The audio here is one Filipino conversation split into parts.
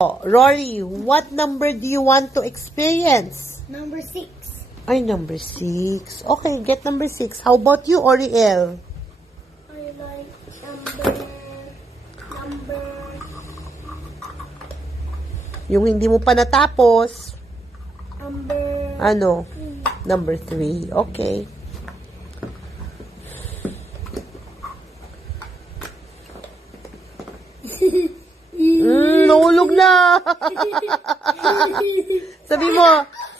Rory, what number do you want to experience? Number 6. Ay, number 6. Okay, get number 6. How about you, Oriel? I like number... Yung hindi mo pa natapos. Number... Ano? Number 3. Okay. Nahulog na.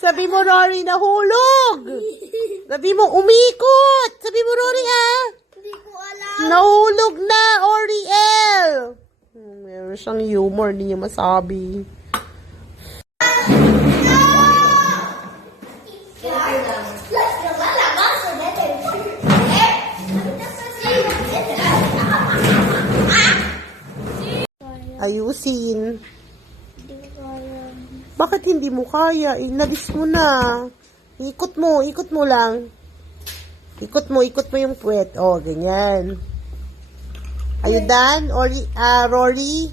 Sabi mo, Rory, nahulog. Sabi mo, umikot. Sabi mo, Rory, Hindi ko alam. nahulog na, Oriel. Meron siyang humor, hindi niya masabi. Ayusin. Hindi ko alam. Bakit hindi mo kaya? Inalis mo na. Ikot mo lang. Ikot mo yung puwet. Oh, ganyan. Are you done, Rory?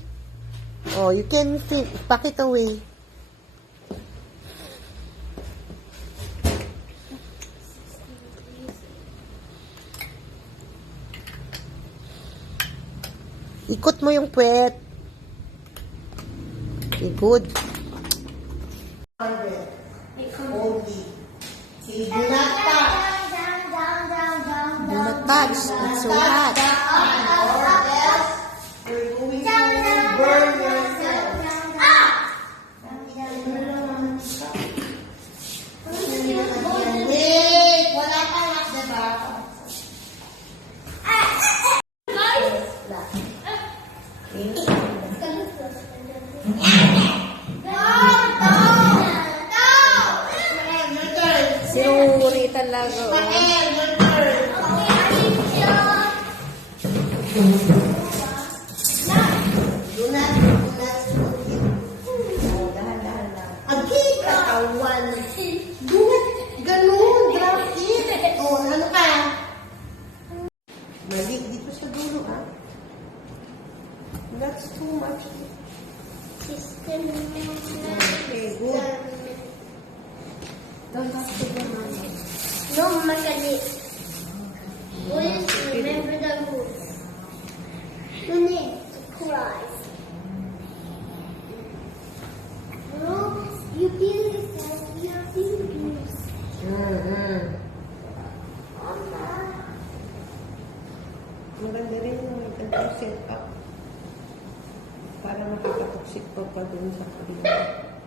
Oh, you can pack it away. Ikot mo yung puwet. Okay, good. Only. See, do not touch. Do not touch. It's so hot. You're going to burn yourself. Wait, wala pa lang, diba? Sinuri talaga. Mali dito sa dulo, That's too much. Okay, good. Don't have to go, Mommy. No, Makali. Always remember the rules. You need to cry. No, you feel it like your fingers. Maganda rin yung magandang setup para makakatoxic pa dun sa kabila.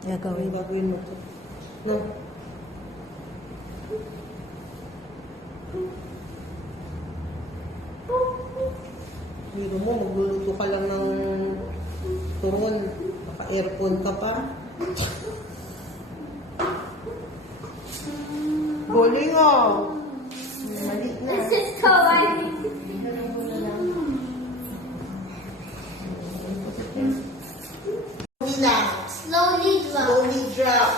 Gagawin mo to. No? Biro mo, magluluto ka lang ng turon. Naka-aircon ka pa. Galing Mali na. This is kawaii. Slowly drop. Slowly drop.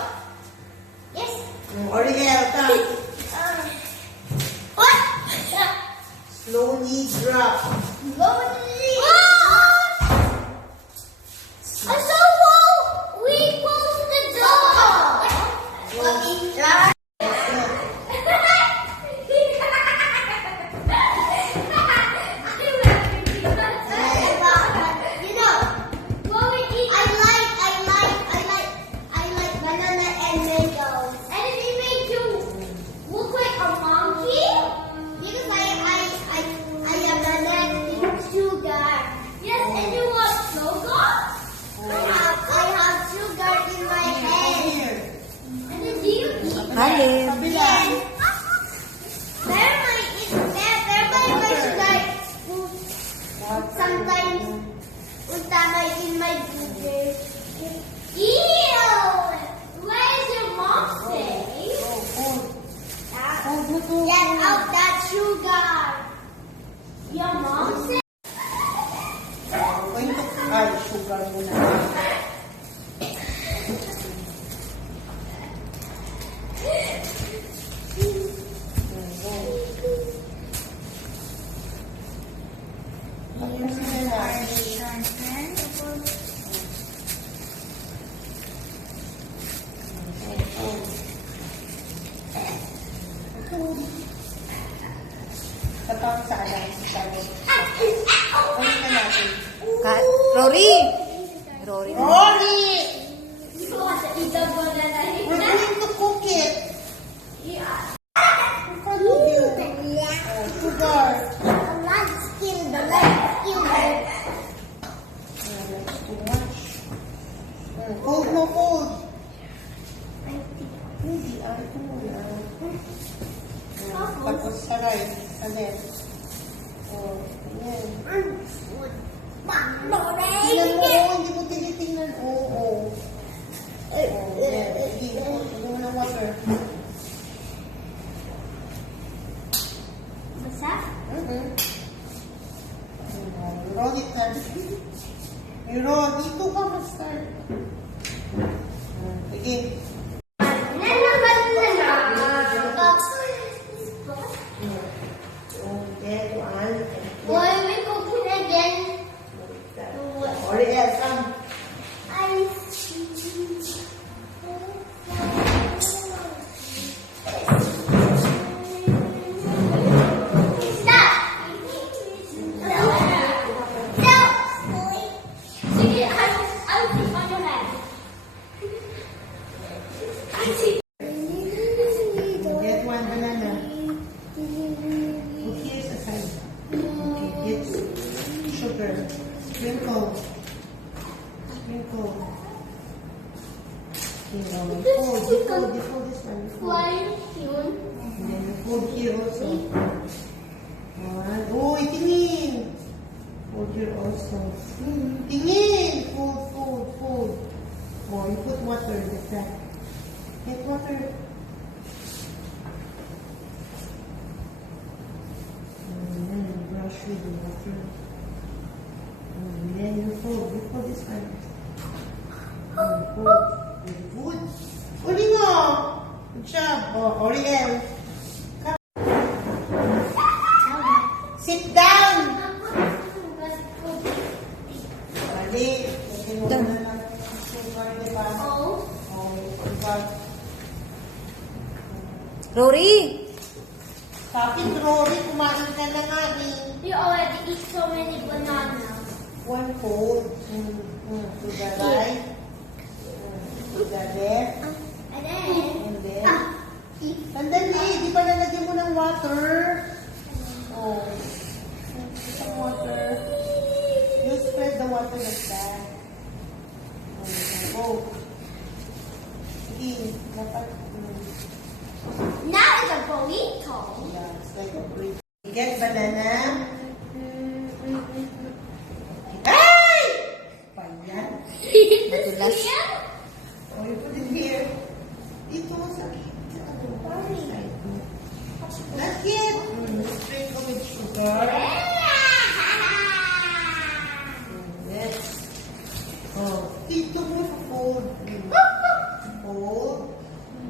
Yes. Oriel, What? slowly drop. Slowly. I saw we closed the door. Slowly drop. Halin. Sometimes in my burger. Ew! What does your mom say? Get out that sugar. Your mom said. Ay, sugar muna. Rory. Rory! You want to eat the banana? We're going to cook it. Yeah. In front of you. Oh, sugar. The leg skin, the leg skin. That's too much. Cold mo, cold. Hindi, ito mo lang. Tapos saray. Salit. Oh, ayan. Tingnan mo, hindi mo tinitingnan. Oo. Oh, ayan. Sige, hindi mo ng water. Basa? Roll it na. Roll, dito ka ma-start. Sige. Okay, one. Boy, we cooking again. Oriel, come. Get one banana. Put here aside. Okay, get sugar. Sprinkle. Sprinkle. Okay, fold this one. Fold. And then you fold here also. One. Oh, tingin. Fold here also. Tingin. Fold. Oh, you put water like that. Get water. Brush with the water. And then you fold this one. Fold. Very good. Uli mo. Good job. Oh, Oriel. Come. Sit down. Bali. Ito mo na lang. Sugar, di ba? Oh, sugar. Rory! Kapit, Rory, kumain ka na nga eh. You already eat so many bananas. One fold. To the right. To the left. And then, And then, sandali, di ba nalagyan mo ng water? Oh, some water. You spread the water like that. Oh, sige, dapat, now it's a burrito. yeah, it's like a bread. Get banana. Ay! Payan. Matulas. Oh, you put it here. Dito sa side mo. Not yet. Sprinkle with sugar. Next. Oh, dito mo fold. Fold.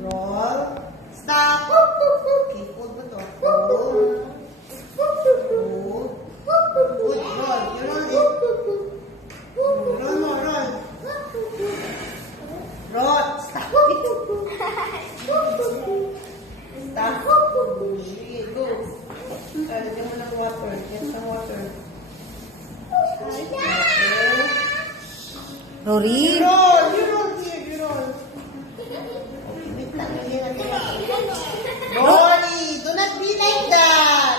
Roll. Stop. Okay, fold mo to. Fold. Fold. Fold. Roll. You roll it. Roll mo, roll. Roll. Stop. Stop. Sige, go. Lagyan mo ng water. Get some water. Rory! You roll here, you roll. Okay, wait lang. Lagyan natin. Rory, do not be like that.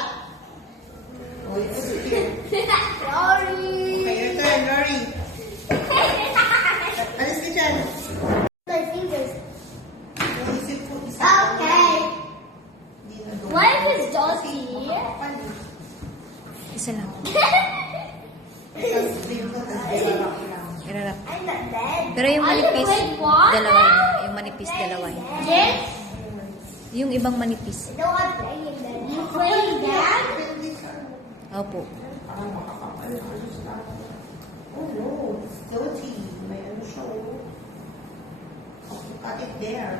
Oh, it's here. Sorry. Okay, your turn, Rory. Alis ka dyan. My fingers. Isip ko, isip ko. Okay. Hindi na doon. What if it's dusty? Isa lang. Tapos dito, tapos dito. Irarap. I'm not dead. Pero yung manipis, dalawa yun. Yung manipis, dalawa yun. Yes? Yung ibang manipis. No, I'm playing that. You playing that? Opo. Oh no, it's dirty. May ano siya, oh. Cut it there.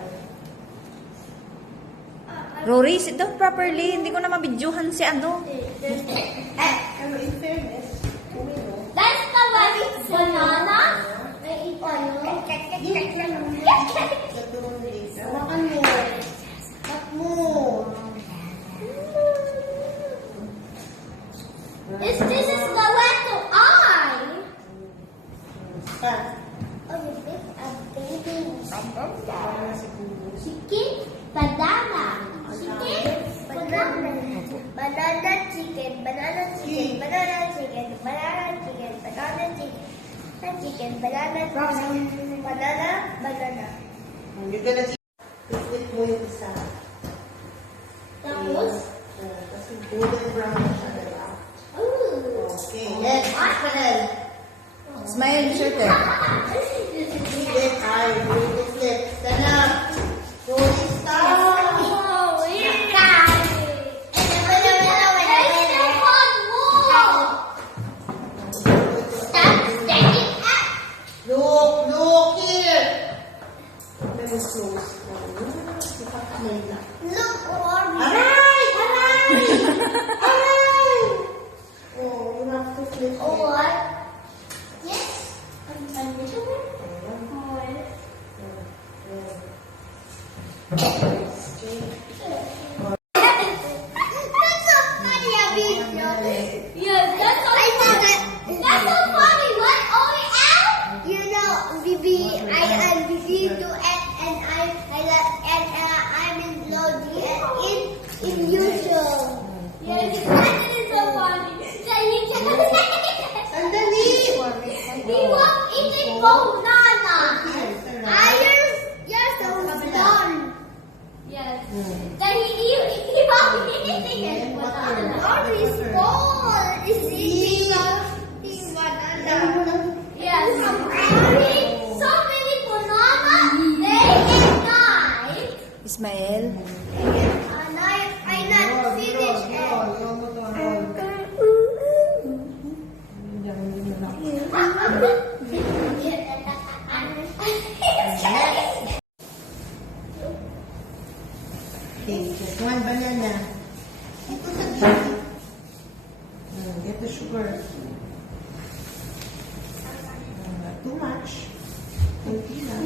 Rory, sit down properly. Hindi ko na mabidyuhan si ano. Pero in fairness, That's the one with banana. I eat hawakan mo. Cut mo. This is the way to eye. Cut. Oh, you pick a baby. Chicken, banana. Chicken, banana. Banana chicken, banana chicken, banana chicken, banana chicken, banana chicken. Chicken, banana, banana, banana. You're gonna split mo yung isa. Tapos? Kasi golden brown na siya na lang. Ooh. Okay, yes. Ismael. Smile, circle. Split. Ay, split. Stand up. Rolling stop. Oh, yeah. And then, there's still one more. Stop standing up. Look here. Let me close. Look, Orby. Aray! Aray! Aray! Oh, you have to flip Oh, it. what? Yes. A little bit more. That's so funny, Abby. Yes, that's so funny. That's so funny. What? Only L? You know, Bibi, I'm Bibi to and I'm in Lodi and in usual. Yes, that is so funny. Sandali! He was eating banana. You're so dumb. Yes. Then he was eating it. Banana. Only small is eating banana. Yes. So many banana, they can die. Ismael. And I not finished it. Okay, just one banana. Ito sa gilid. Get the sugar. Too much. Kunti lang.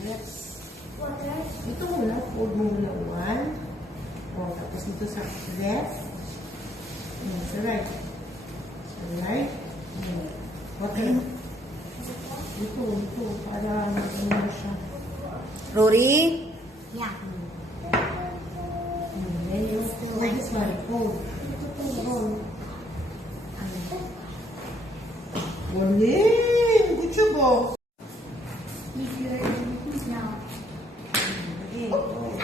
Let's ito muna, fold mo muna one. O, tapos dito sa left. Sa right. Sa right. Okay. Ito, para ano siya. Rory. Yeah. Then you hold this one. Hold. Hold. Galing! Good job, oh. Okay, go.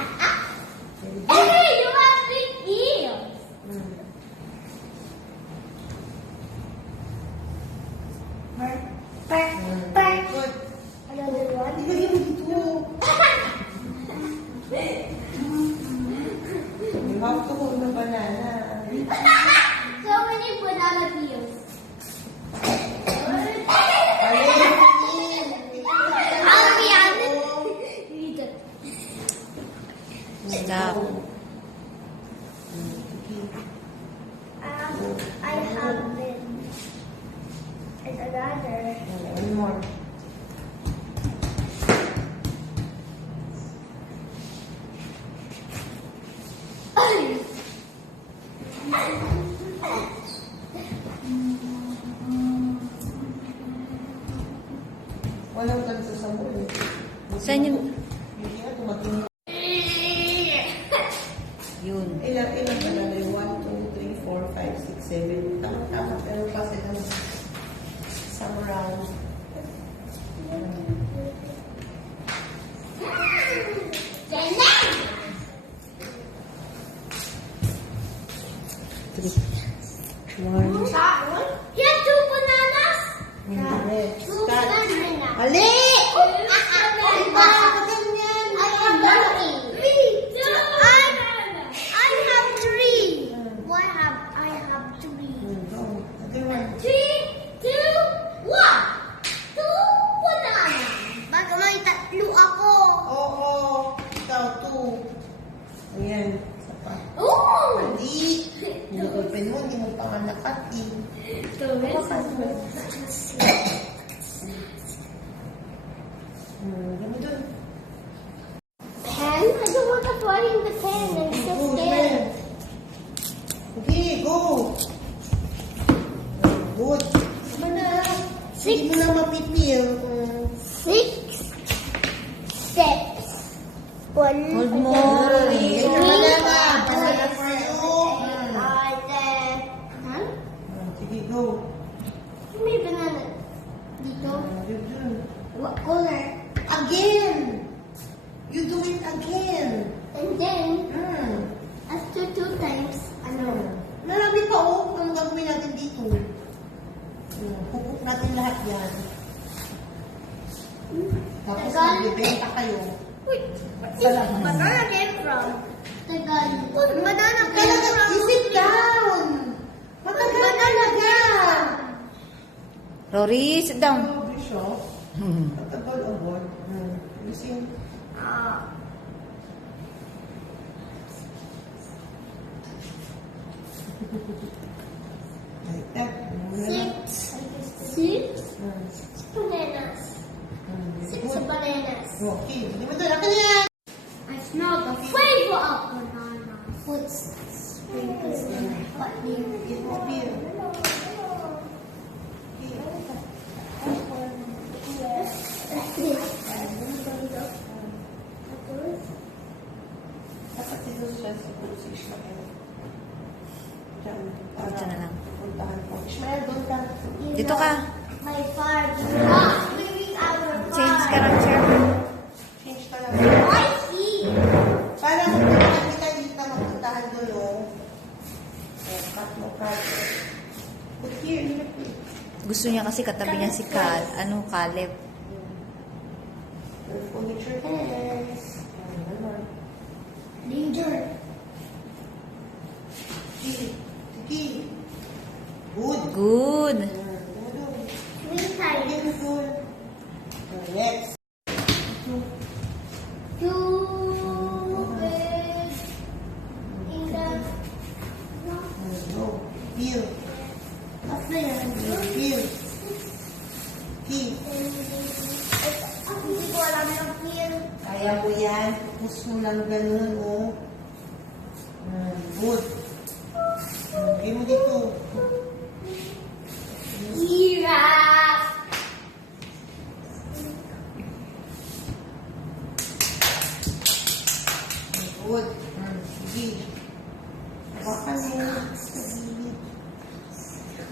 Hey, you have big ears. Good. Another one. Ilagay mo dito. You have to hold the banana. So many banana peels. I'll be honest. Stop. I have been. And another. One more. Walang ganito sa muli. Saan yun? Hindi nga tumating. Yun. Ilan ba na? 1, 2, 3, 4, 5, 6, 7. Tama-tama. Pero kasi lang some round. One. You have two bananas? Next. Two Start. bananas. Ali! I have three. Why have I have three? Go. Other one. 3, 2, 1. Two banana. Bago may tatlo ako. Oo. Ikaw, 2. Ayan. Isa pa. Ooh! Hindi. Open mo. Hindi mo pa nga nakating. Hindi mo na mapipil. 6 steps. 1. Hold mo. Get your banana. Banana for you. Huh? Sige, go. May banana. Dito. Yun. What color? Again. You do it again. And then, Hmm. after 2 times, ano? Marami pa ang gagawin natin dito. Pupuk natin lahat yan. Tapos Tagal. magbibenta kayo. Wait, banana came from? Tagal. Banana came Talaga, from? you sit down. Matagal talaga. Rory, sit down. Bishop, matagal agad. You see? Like that. 6 bananas. 6 bananas. Okay, hindi mo ito. Laki na yan. I smell the flavor of banana. What's sprinkles in it? What do you Get more beer. Dapat dito siya sa position. Diyan. Dito na lang. Puntahan ko. Ishmael, doon ka. Dito ka. My farm. Ah, leaving our farm. Change ka ng chair. Change ka lang. I see. Para magpuntahan kita dito, magpuntahan doon, oh. Cut mo, cut. Put here, here, here. Gusto niya kasi katabi niya si Caleb. Careful with your hands. Danger. Sige. Sige. Good. Good. Good. 3 times. Beautiful. Next. 2 big in the Go. Feel. affair. Feel. Feel. Hindi ko alam yung feel. Kaya mo yan. Push mo lang ganun, oh. Good. Okay mo dito. Giraffe. Good. Sige. Hawakan mo.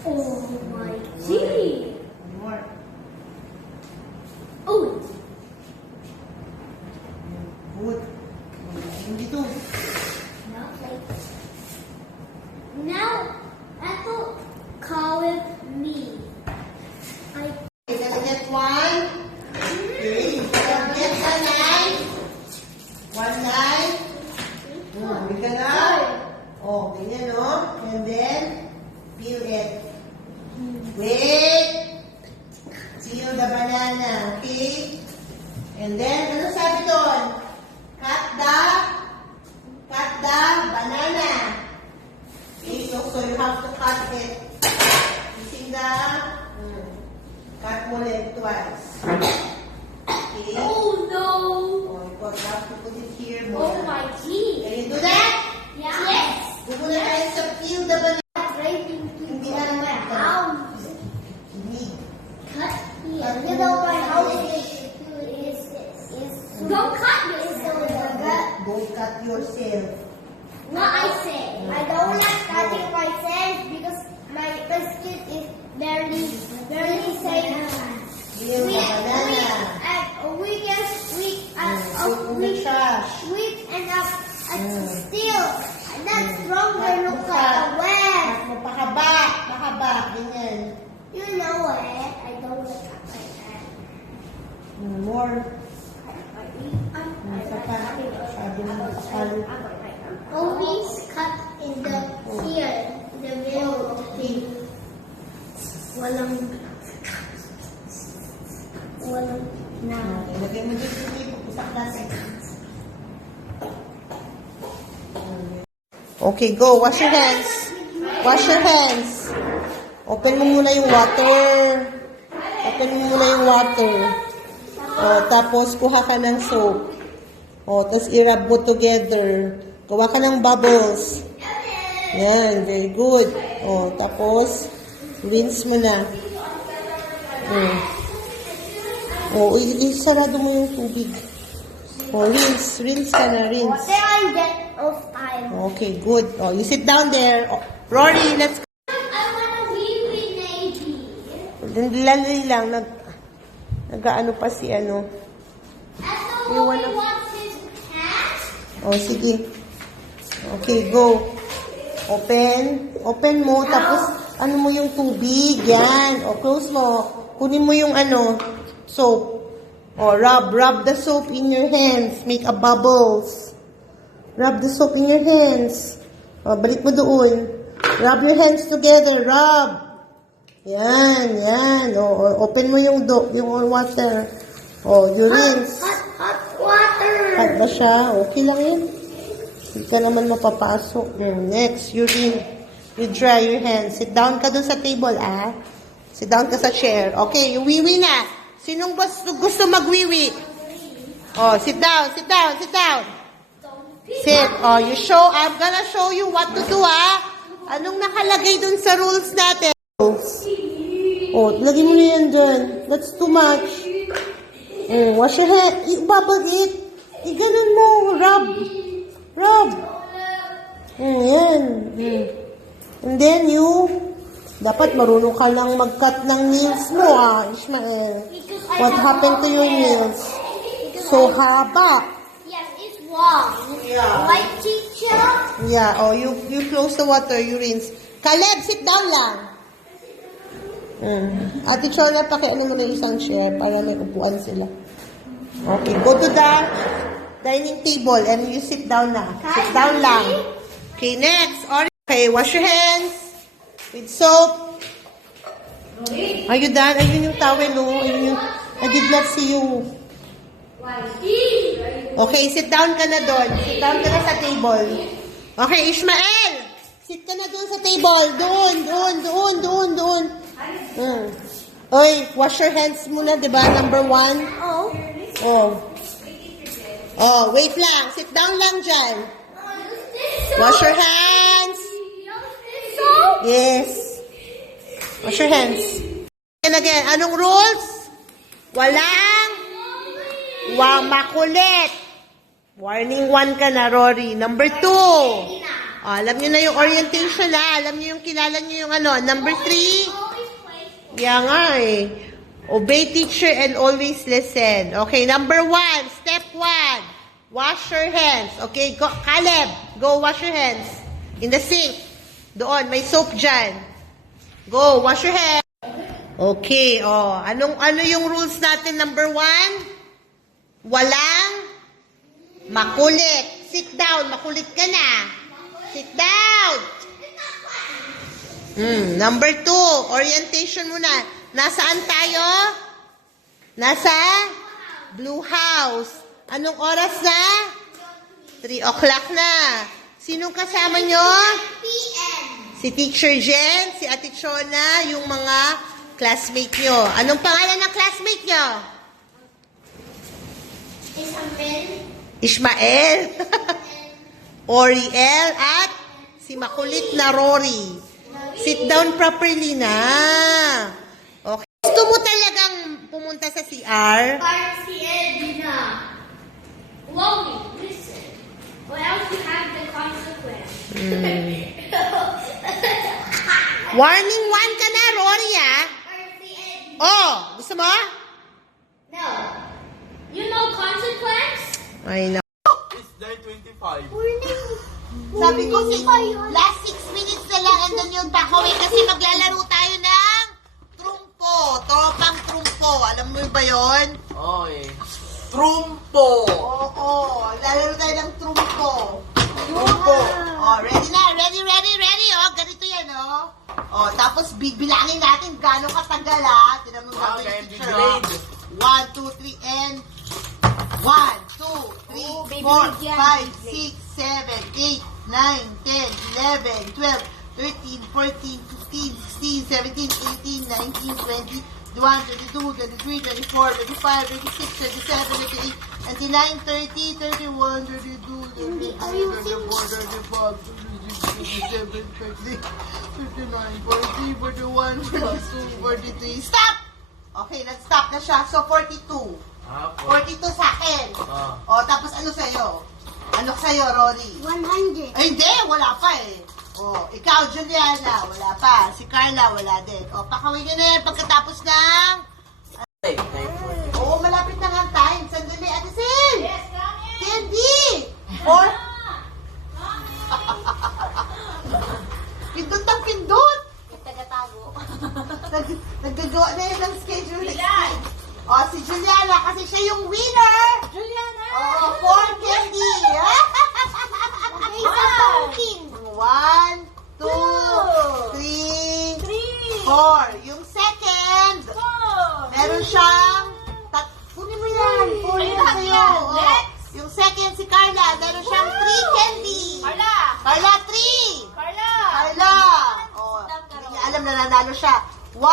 Oh my gee. One more. Oh, Good. Okay mo dito. now Apple call it me. You're gonna get one. Okay. You're gonna get a knife. One knife. We're gonna. Oh, ganyan, no? And then, peel it. Wait. Peel the banana, okay? And then, ano sabi doon? Cut the banana. Okay, so you have to cut it. Using the, cut mo like twice. Okay? Oh no. Oh, you have to put it here. Oh muna. my gee. Can you do that? Yeah. Yes. Muna tayo sa peel the banana. Racing to Hindi my na house. Need. Cut here. You know my house is don't cut yourself. Don't cut yourself. What I say. I don't like cutting myself because my skin is barely safe. Peel the banana. Put mo siya. Weak and up still. That's stronger. Look like a web. Cut mo pakaba. Pakaba. Ganyan. You know what? I don't like cut like that. More. Always cut in the here, in the middle thing. Walang na. Ilagay mo dito dito. Isak natin. Okay, go. Wash your hands. Wash your hands. Open mo muna yung water. Open mo muna yung water. O, tapos kuha ka ng soap. O, tapos i-rub mo together. Gawa ka ng bubbles. Yan, very good. O, tapos rinse mo na. Oh, isarado mo yung tubig. Oh, rinse. Rinse ka na, rinse. Then I get off time. Okay, good. Oh, you sit down there. Oh, Rory, let's go. I wanna be with Navy. Lali lang, nag-ano pa si ano. And You so wanna- he wants his hat. Oh, sige. Okay, go. Open. Open mo, tapos ano mo yung tubig. Yan. O, close mo. Kunin mo yung ano, soap. O, rub the soap in your hands. Make a bubbles. Rub the soap in your hands. O, balik mo doon. Rub your hands together. Rub. Yan. O, open mo yung water. O, you rinse. Hot water. Hot ba siya? Okay lang yun. Hindi ka naman mapapasok. Next, urine. You dry your hands. Sit down ka dun sa table, ah. Sit down ka sa chair. Okay, wiwi na. Sinong gusto magwiwi? Oh, sit down. Sit. Oh, I'm gonna show you what to do, ah. Anong nakalagay dun sa rules natin? Oh, lagay mo na yan dyan. That's too much. Wash your hand. Ibabag it. Ganun mo. Rub. Yan. And then dapat marunong ka lang mag-cut ng nails mo, Ishmael. What happened to your nails? So haba. Yes, it's wrong. Yeah. Right, teacher? Yeah, oh, you close the water, you rinse. Caleb, sit down lang. Ate Chora, pakialam mo na isang chair para may upuan sila. Okay, go to the dining table and you sit down na. Sit down lang. Okay, next. Okay, wash your hands with soap. Are you done? Ayun yung towel, no? I did not see you. Okay, sit down ka na doon. Sit down ka na sa table. Okay, Ishmael! Sit ka na doon sa table. Doon. Oy, wash your hands muna, di ba? Number 1. Oh, wait lang. Sit down lang dyan. Wash your hands. Yes. Wash your hands. And again, anong rules? Walang makulit. Warning 1 ka na, Rory. Number 2. Alam niyo na yung orientation, Alam niyo yung kilala niyo yung ano. Number 3. Yeah nga eh. Obey teacher and always listen. Okay, number 1. Step 1. Wash your hands. Okay, go, Caleb, go wash your hands. In the sink. Doon, may soap dyan. Go, wash your hands. Okay, ano yung rules natin? Number 1. Walang makulit. Sit down, makulit ka na. Sit down. Number 2, orientation muna. Nasaan tayo? Nasa Blue House. Anong oras na? 3 o'clock na. Sinong kasama nyo? PM. Si Teacher Jen, si Ate Chona, yung mga classmate nyo. Anong pangalan ng classmate nyo? Ishmael. Oriel at si makulit na Rory. Sit down properly na. Okay. Gusto mo talagang pumunta sa CR? Chloe, listen. Or else you have the consequence. Warning 1 ka na, Rory, Oh, gusto mo? No. You know consequence? Ay, na. It's 9:25. Sabi ko, last 6 minutes na lang and then yung back away kasi maglalaro tayo ng trumpo. Tropang trumpo. Alam mo ba yun? Okay. Trumpo. Oo, lalaro tayo ng trumpo. Trumpo. Oh, ready na? Ready? Oh, ganito yan, oh. Oh, tapos bibilangin natin gano'ng katagal, Tinan mo Wow, gagawin kaya si teacher, big 1, 2, 3, and 1, 2, 3, 4, 5, 6, 7, 8, 9, 10, 11, 12, 13, 14, 15, 16, 17, 18, 19, 20, 21, 22, 23, 24, 25, 26, 27, 28, 29, 30, 31, 32, 33, 34, 35, 36, 37, 38, 39, 40, 41, 42, 43. Stop! Okay, nag-stop na siya. So, 42. Ah, 42 sa akin. Ah. O, tapos ano sa'yo? Ano sa'yo, Rory? 100. Ay, hindi. Wala pa eh. O, ikaw, Juliana. Wala pa. Si Carla, wala din. O, pakawin na yan pagkatapos ng... Hey, Oo, malapit na nga ang time. Sandali, Ate Sil! Yes, Candy! Or... Pindot ng pindot! Naggagawa na yun ng schedule. O, si Juliana, kasi siya yung winner! Juliana! Oo, 4 candy! Isa pumpkin. 1, 2, 3, 4. Yung second, meron siyang... Kunin mo yan! 4 yan sa'yo. Next. Yung second, si Carla, meron siyang 3 candy. Carla, 3! Carla! Oh, hindi niya alam na nanalo siya. 1,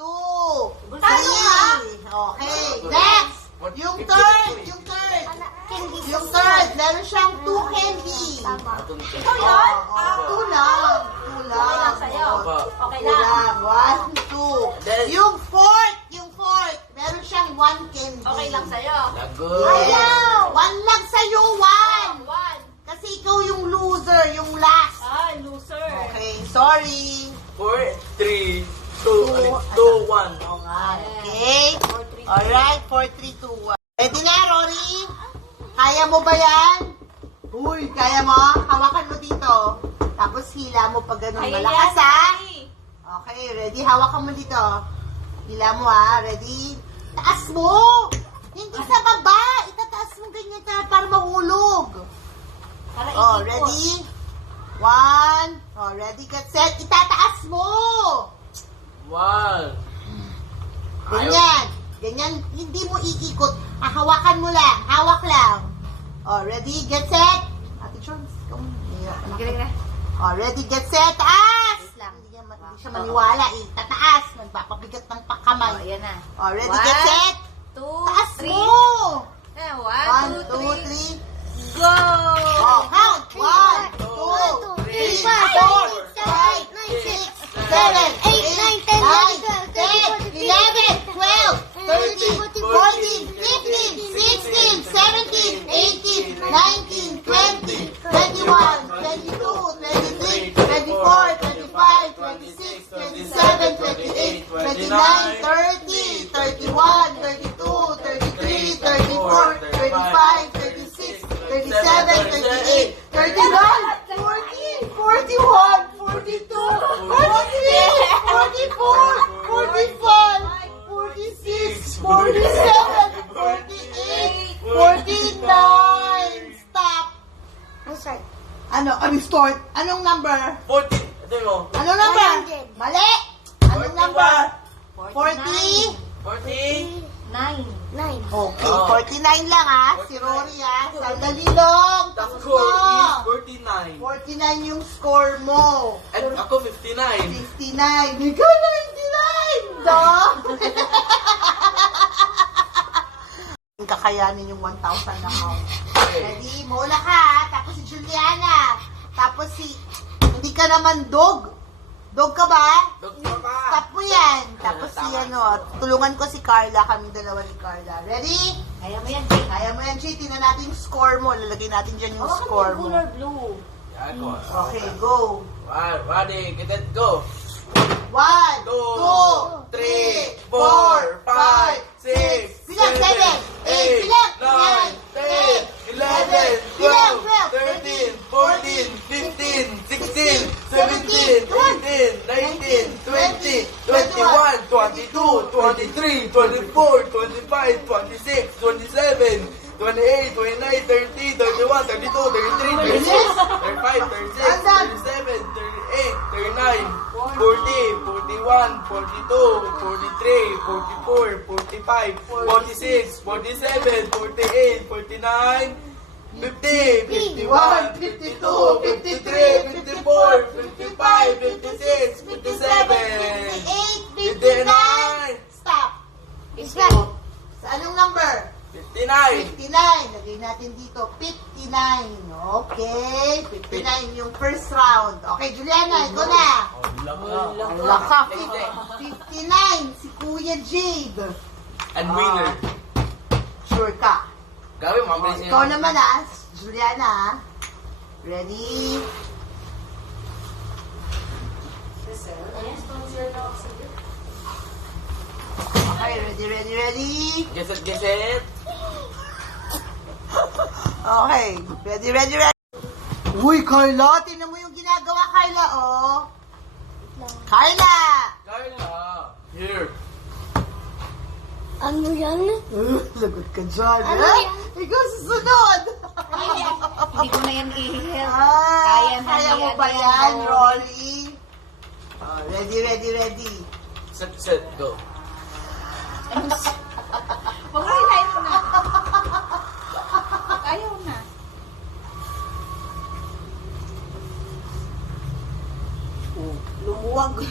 2, 3. Okay, next! Yung third! Yung third, meron siyang 2 candy. Ikaw yun? 2 lang. 2 lang. sa'yo. Okay 2 lang. 1, 2. Yung fourth, meron siyang 1 candy. Okay lang sa'yo. Lagoy. Ayaw! 1 lang sa'yo, 1! One. Kasi ikaw yung loser, yung last. Ay, loser. Okay, sorry. 4, 3, 2, 1. Oo nga. Okay. Alright, 4, 3, 2, 1. Ready na, Rory? Kaya mo ba yan? Uy, kaya mo? Hawakan mo dito. Tapos hila mo pag ganun. Malakas, ha? Okay, ready? Hawakan mo dito. Hila mo, ha? Ready? Taas mo! Hindi sa baba! Itataas mo ganyan para mahulog. Oh, ready? 1. Oh, ready, get set. Itataas mo! 1. Ganyan. Ganyan, hindi mo iikot. Hawakan mo lang. Hawak lang. Oh, ready, get set. Ate Chons, ikaw mo. Galing na. Oh, ready, get set. Taas! Hindi siya maniwala eh. Tataas. Nagpapabigat ng pakamay. Ayan na. Oh, ready, get set. 2, Taas 3. mo! 1, 2, 3. 1, 2, 3. Go! Oh, count. 1, 2, 3, 4, 5, 6, 7, 8, 9, 10, 11, 12, 13, 14, 15, 16, 17, 18, 19, 20, 21, 22, 23, 24, 25, 26, 27, 28, 29, 30, 31, 32, 33, 34, 35, 36, 37, 38, 39, 40, 41, 42, 43, 44, 45, 46, 47, 48, 49. Stop. Ano? Restart. Anong number? 40. Ito mo. Anong number? 100. Mali. Anong number? 40? 40. 9. 9. Okay, Oh. 49 lang ha. Si Rory ha. Sandali lang. The Tapos score na. is 49. 49 yung score mo. At ako 59. 59. Ikaw 99! Da? Kakayanin yung 1,000 na count. Ready? Mula ka ha. Tapos si Juliana. Tapos si... Hindi ka naman dog. Dog ka ba? Doktor pa. Stop mo yan. Tapos si ano, tulungan ko si Carla. Kami dalawa ni Carla. Ready? Kaya mo yan, Jake. Kaya mo yan, Chi. Tingnan natin yung score mo. Lalagay natin dyan yung score mo. Color blue. Yan ko. Okay, go. Ready, get it, go. 1, 2, 2, 3, 3, 4, 4, 5, 5, 6, Bilang, 7, 8, 8, bilang, 9, 10, 11, 12, 13, 14, 15, 16, 17, 18, 19, 20, 21, 22, 23, 24, 25, 26, 27, 28, 29, 30, 31, 32, 33, 34, 35, 36, 37, 38, 39, 40, 41, 42, 43, 44, 45, 46, 47, 48, 49, 50, 51, 52, 53, 54, 55, 56, 57, 59. Stop. Stop. Sa anong number? 59. 59. Lagay natin dito, 59. Okay, 59 yung first round. Okay, Juliana, ikaw na. Oh, Laka, 50. 69, si Kuya Jade. And winner. Sure ka? Gawin, mabilis niya. Ikaw naman Juliana Ready? Okay, ready? Guess it. Okay, ready? Uy, Carla, tingnan mo yung ginagawa, Carla, oh. Carla! Carla. Here. Ano yan? Lagot ka dyan, Ano ha? yan? Ikaw susunod! Hindi ko na yan i-help. Kaya Kaya na mo ni ba ano yan, yan, Rolly? Oh, ready. Set, go. Huwag mo hilahin mo na. Ayaw na. Oh, lumuwag.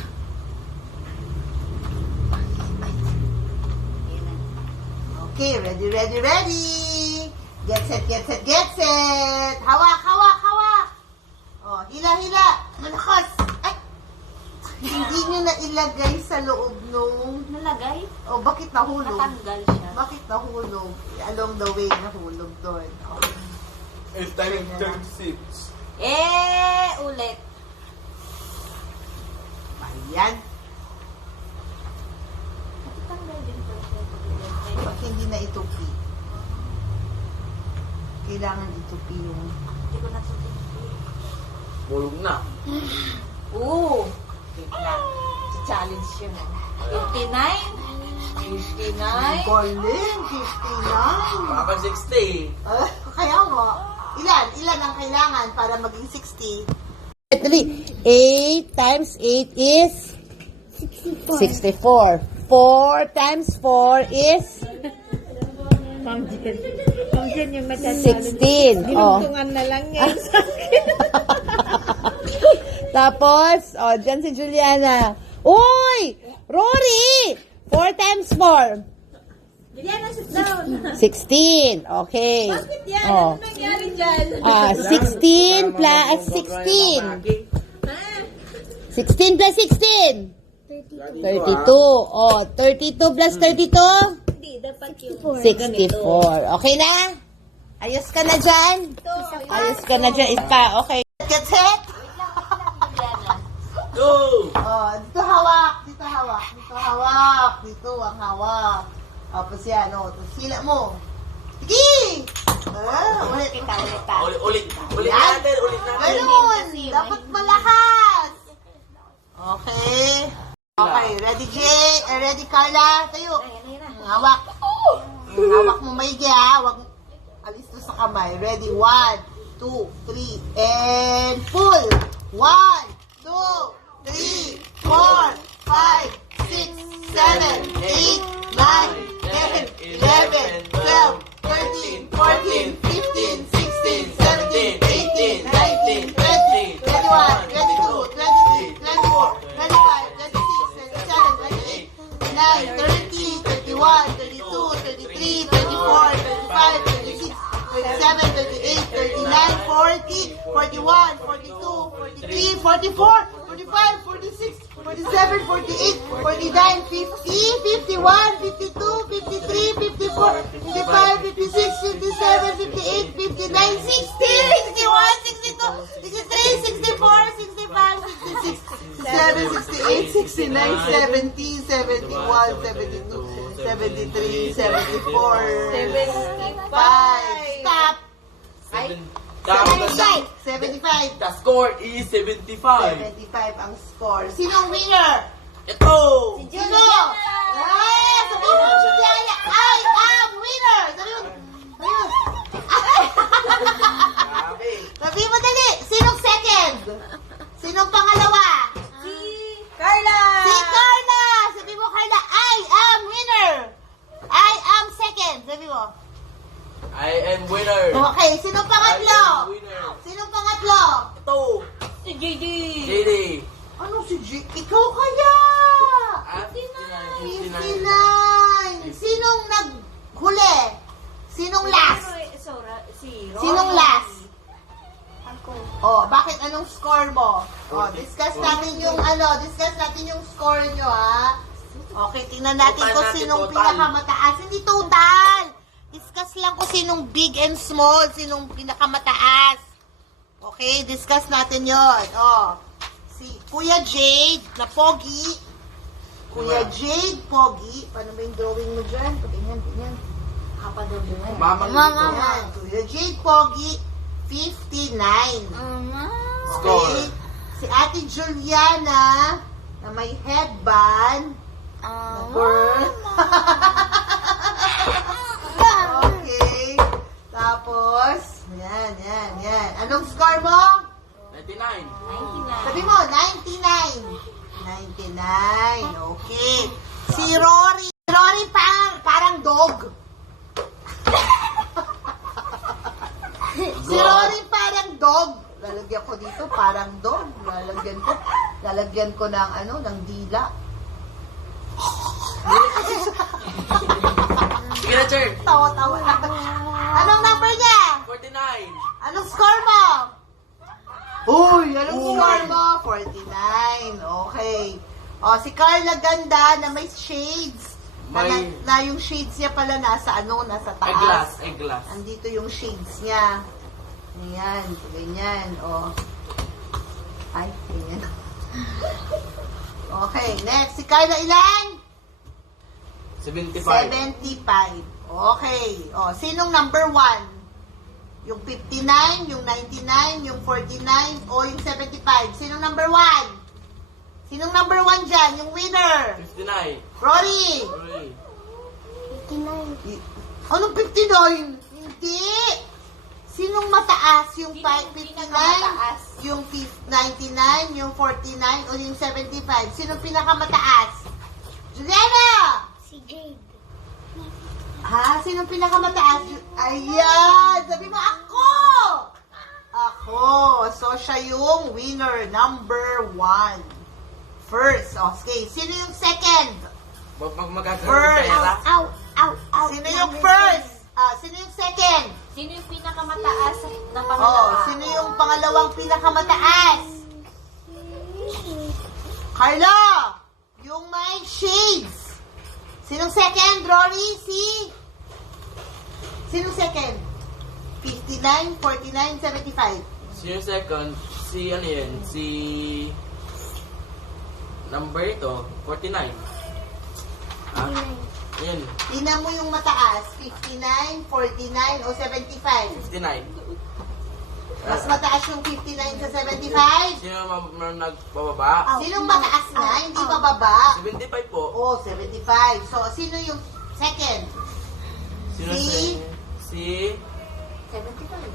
Okay, ready. Get set. Hawak. Oh, hila. Malakas. Ay! Hindi nyo na ilagay sa loob nung... Nalagay? Oh, bakit nahulog? Natanggal siya. Bakit nahulog? Along the way, nahulog doon. Okay. It's time to turn 6. Ulit. Ayan. Natanggal din po. Ba't hindi na itupi? Kailangan itupi yung... Hindi ko natutunan. Bulog na. Oo. Wait lang. Challenge yun. 59. Galing, 59. Baka 60. Kaya mo, ilan ang kailangan para maging 60? 8 times 8 is 64. 4 times 4 is Ma'am Jen yung 16. Oh. na lang yan. Tapos, dyan si Juliana. Uy! Rory! 4 times 4. Juliana, sit down. 16. Okay. Bakit yan? Oh. Ano nangyari dyan? 16 plus 16. 16 plus 16. 32. Oh, 32 plus 32? Hindi, dapat yung 64. Okay na? Ayos ka na dyan? Ayos ka na dyan. Isa. Okay. Get set? Go! Oh, dito hawak. Dito ang hawak. Tapos yan, oh. Tapos hila mo. Sige! Ulit. Ulit Yan. natin. Ganun. Dapat malakas. Okay. Okay. Ready, Jay? Ready, Carla? Tayo. Hawak. Hawak mo maigi, ha? Huwag alis to sa kamay. Ready? 1, 2, 3, and pull. 1, 2, 3, 4, 5, 6, 7, 8, 9, 10, 11, 12, 13, 14, 15, 16, 17, 18, 19, 20, 21, 22, 23, 24, 25, 26, 27, 28, 29, 30, 31, 32, 33, 34, 35, 36, 37, 38, 39, 40, 41, 42, 43, 44, 45, 46, 47, 48, 49, 50, 51, 52, 53, 54, 55, 56, 57, 58, 59, 60, 61, 62, 63, 64, 65, 66, 67, 68, 69, 70, 71, 72, 73, 74, 75. Stop! 75. 75. The score is 75. 75 ang score. Sino ang winner? Ito! Sino? Sabihin mo si Jaya. I am winner. Sabihin mo dali. Sinong second? Sinong pangalawa? Carla! Si Carla. Sabihin mo, Carla, I am winner. I am second. Sabihin mo. I am winner. Okay, sinong pangatlo? I am winner. Sinong pangatlo? Ito! Si JD! JD! Ano si G? Ikaw kaya! 59. 59! Sinong naghuli? Sinong last? Sinong last? Ako. Oh, bakit anong score mo? Oh, discuss natin yung score nyo, ha? Okay, tingnan natin Total kung natin, sinong total. pinakamataas. Hindi total. Discuss lang kung sinong big and small, sinong pinakamataas. Okay, discuss natin yon. Oh, si Kuya Jade na pogi. Kuya Jade, pogi. Paano ba yung drawing mo dyan? Tingnan. Kapadol mo. Mamang Mama. dito. Yan. Kuya Jade, pogi. 59. Score. Okay. Si Ate Juliana na may headband. Number. Okay. Tapos, yan. Anong score mo? 99. Sabi mo, 99. 99. Okay. Si Rory. Rory parang dog. Si Rory parang dog. Lalagyan ko dito, parang dog. Lalagyan ko ng ng dila. Sige na, Sir. Tawa-tawa lang. Anong number niya? 49. Anong score mo? Uy, anong score mo? 49. Okay. O, si Carla ganda na may shades. Na yung shades niya pala nasa taas. Eyeglass. Andito yung shades niya. Ayan, ganyan. O. Ay, ganyan. Okay, next. Si Carla ilan? 75. 75. Okay. O, sinong number 1? Yung 59, yung 99, yung 49, o yung 75? Sinong number 1? Sinong number 1 dyan? Yung winner? 59. Rory! Rory. 59. Anong 59? Hindi! Sinong mataas? Yung 59? Yung 99? Yung 49? O yung 75? Sinong pinakamataas? Juliana! Si Jade. Ha? Sinong pinakamataas? Ayan! Sabi mo, ako! Ako! So, siya yung winner. Number 1. First. Okay. Sino yung second? Magkakaroon First. pera. Ow. Sino yung first? Sino yung second? Sino yung pinakamataas na Sino yung pangalawang pinakamataas? Carla! Yung may shades. Sinong second, Rory? Sinong second? 59, 49, 75. Sino second? Si ano yun? Si... Number ito, 49. Ah, yun. Tingnan mo yung mataas. 59, 49, o 75. 59. Mas mataas yung 59 sa 75? Sino nagbababa? Sinong mataas na? Hindi bababa? 75 po. Oh, 75. So, sino yung second? Sino Si- si...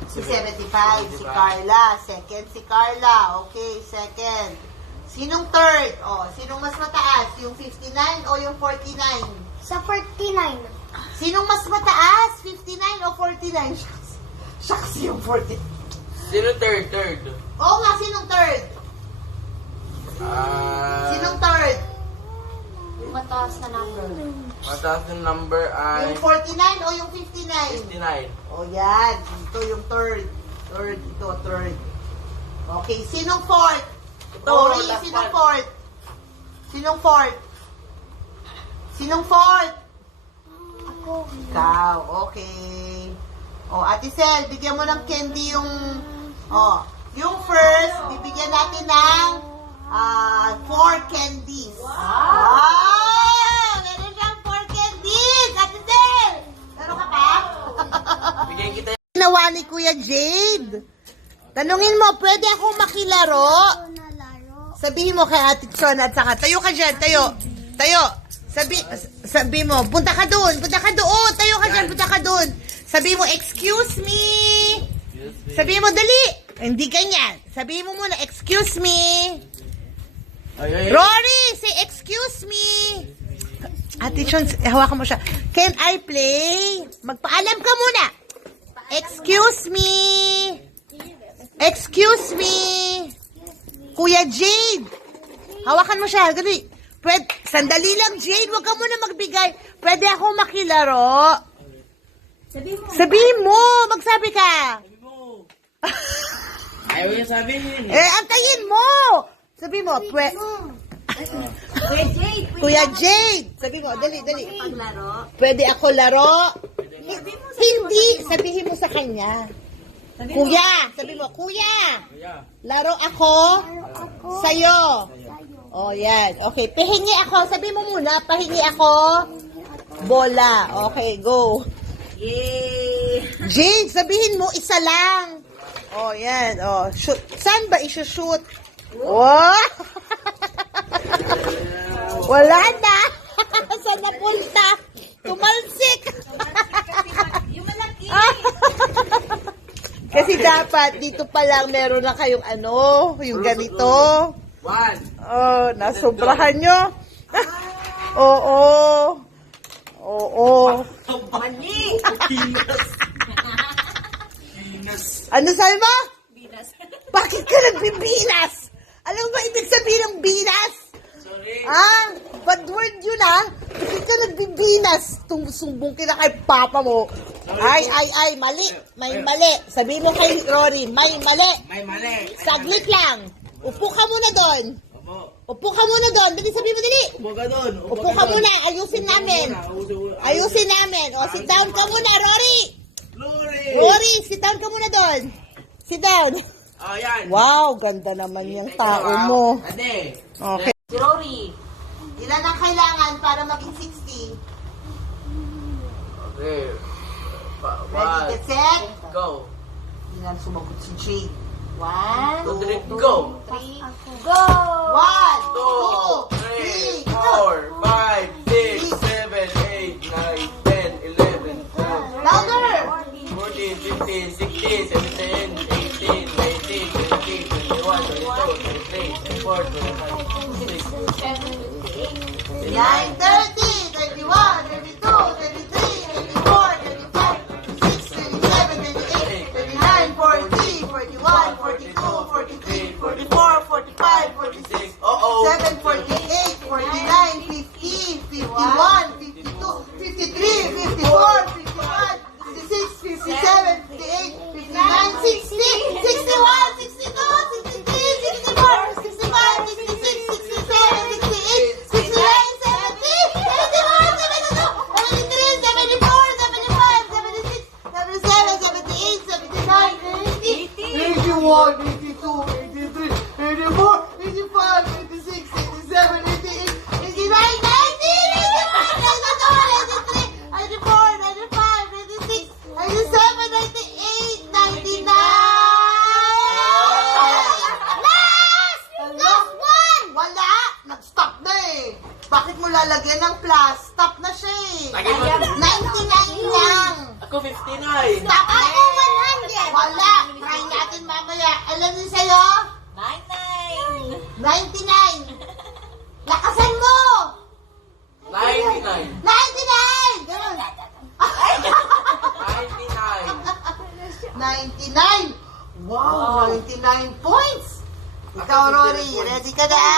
Si 75. Si Carla. Second si Carla. Okay, second. Sinong third? Oh, sinong mas mataas? Yung 59 o yung 49? Sa 49. Sinong mas mataas? 59 o 49? Shucks, yung 40. Sino third? Oo nga, sinong third? Sinong third? Mataas na number. Mataas yung number ay... Yung 49 o yung 59? 59. O yan, ito yung third. Third. Okay, sinong fourth? Ito, Rory, last sinong one. fourth? Sinong fourth? Ako. Ikaw, okay. O, Ate Sel, bigyan mo ng candy yung... O, yung first, bibigyan natin ng 4 candies. Wow! Meron siyang 4 candies! Ate Sel! Meron ka pa? Bigyan kita Ginawa ni Kuya Jade. Tanungin mo, pwede akong makilaro? Sabihin mo kay Ate Chona at saka, tayo ka dyan, tayo. Sabi mo, punta ka doon, tayo ka dyan, punta ka doon. Sabi mo, excuse me. Sabi mo, dali. Hindi ganyan. Sabi mo muna, excuse me. Ay. Rory, say excuse me. Ate Chon, hawakan mo siya. Can I play? Magpaalam ka muna. Excuse me. Kuya Jade. Hawakan mo siya. Sandali lang, Jade. Huwag ka muna magbigay. Pwede ako makilaro. Sabihin mo. Magsabi ka. Ayaw niya sabihin. Antayin mo. Sabi mo, Kuya Jade. Sabi mo, dali. Pwede ako laro? Hindi. Sabihin mo sa kanya. Kuya. Sabi mo, Kuya. Laro ako sa'yo. Oh, yan. Okay. Pahingi ako. Sabi mo muna, pahingi ako. Bola. Okay, go. Yay! Jade, sabihin mo, isa lang. Oh, yan. Oh, shoot. Saan ba isushoot? Oh! Wala na. Saan napunta? Tumalsik. Yung malaki! Kasi dapat, dito pa lang meron na kayong ano, yung ganito. 1. Oh, nasobrahan nyo. Oo. Oo. Mali! Ano sabi mo? Binas. Bakit ka nagbibinas? Alam mo ba ibig sabihin ng binas? Sorry. Bad word yun Bakit ka nagbibinas? Sumbong kita kay papa mo. Ay, mali. May mali. Sabihin mo kay Rory, may mali. May mali. Saglit lang. Upo ka muna doon. Opo. Upo ka muna doon. Dali, sabihin mo, dali. Upo ka doon. Upo ka muna. Ayusin namin. Ayusin namin. O, sit down ka muna, Rory. Rory, sit down ka muna doon. Sit down. Oh, yan. Wow, ganda naman yung tao mo. Ade. Okay. Si Rory. Ilan ang kailangan para maging 60? Okay. Ready, get set? Go. Ilan sumagot si Jade? 1, 2, 3, go. 3, go! 1, 2, 3, 4, 5, 6, 7, 8, 9, 10, 11, 12, Louder! 14, 15, 16, 17, 18, 19, 20, 21, 22, 23, 24, 25, 26, 9, 30, 31, 32, 33, 34, 35, 36, 37, 38, 39, 40, 41, 42, 43, 44, 45, 46, Uh-oh. 7, 48, 49, 50, 51, 52, 53, 54, 51, 56, 57, 58, 59, 60, 61, 62, 63, 64, 65, 66, 67, 68, 69, 70, 71, 72, 73, 74, 75, 76, 77, 78, 79, 80, 81, 82, 83, 84, 85, 86, 87, 88, 89, 90, 91, 92, 93, 94, 95, 96, 97, 98, 99! Last one! Wala! Nag-stop na eh. Bakit mo lalagyan ng plus? Stop na siya eh. Lagyan mo. 99 lang. Ako 59. Stop na. Ako 100. Wala. Try natin mamaya. Alam niyo sa'yo? 99! 99. Lakasan mo! 99. 99! Ganun. 99. 99! Wow, 99 points! Ikaw, Rory, ready ka na?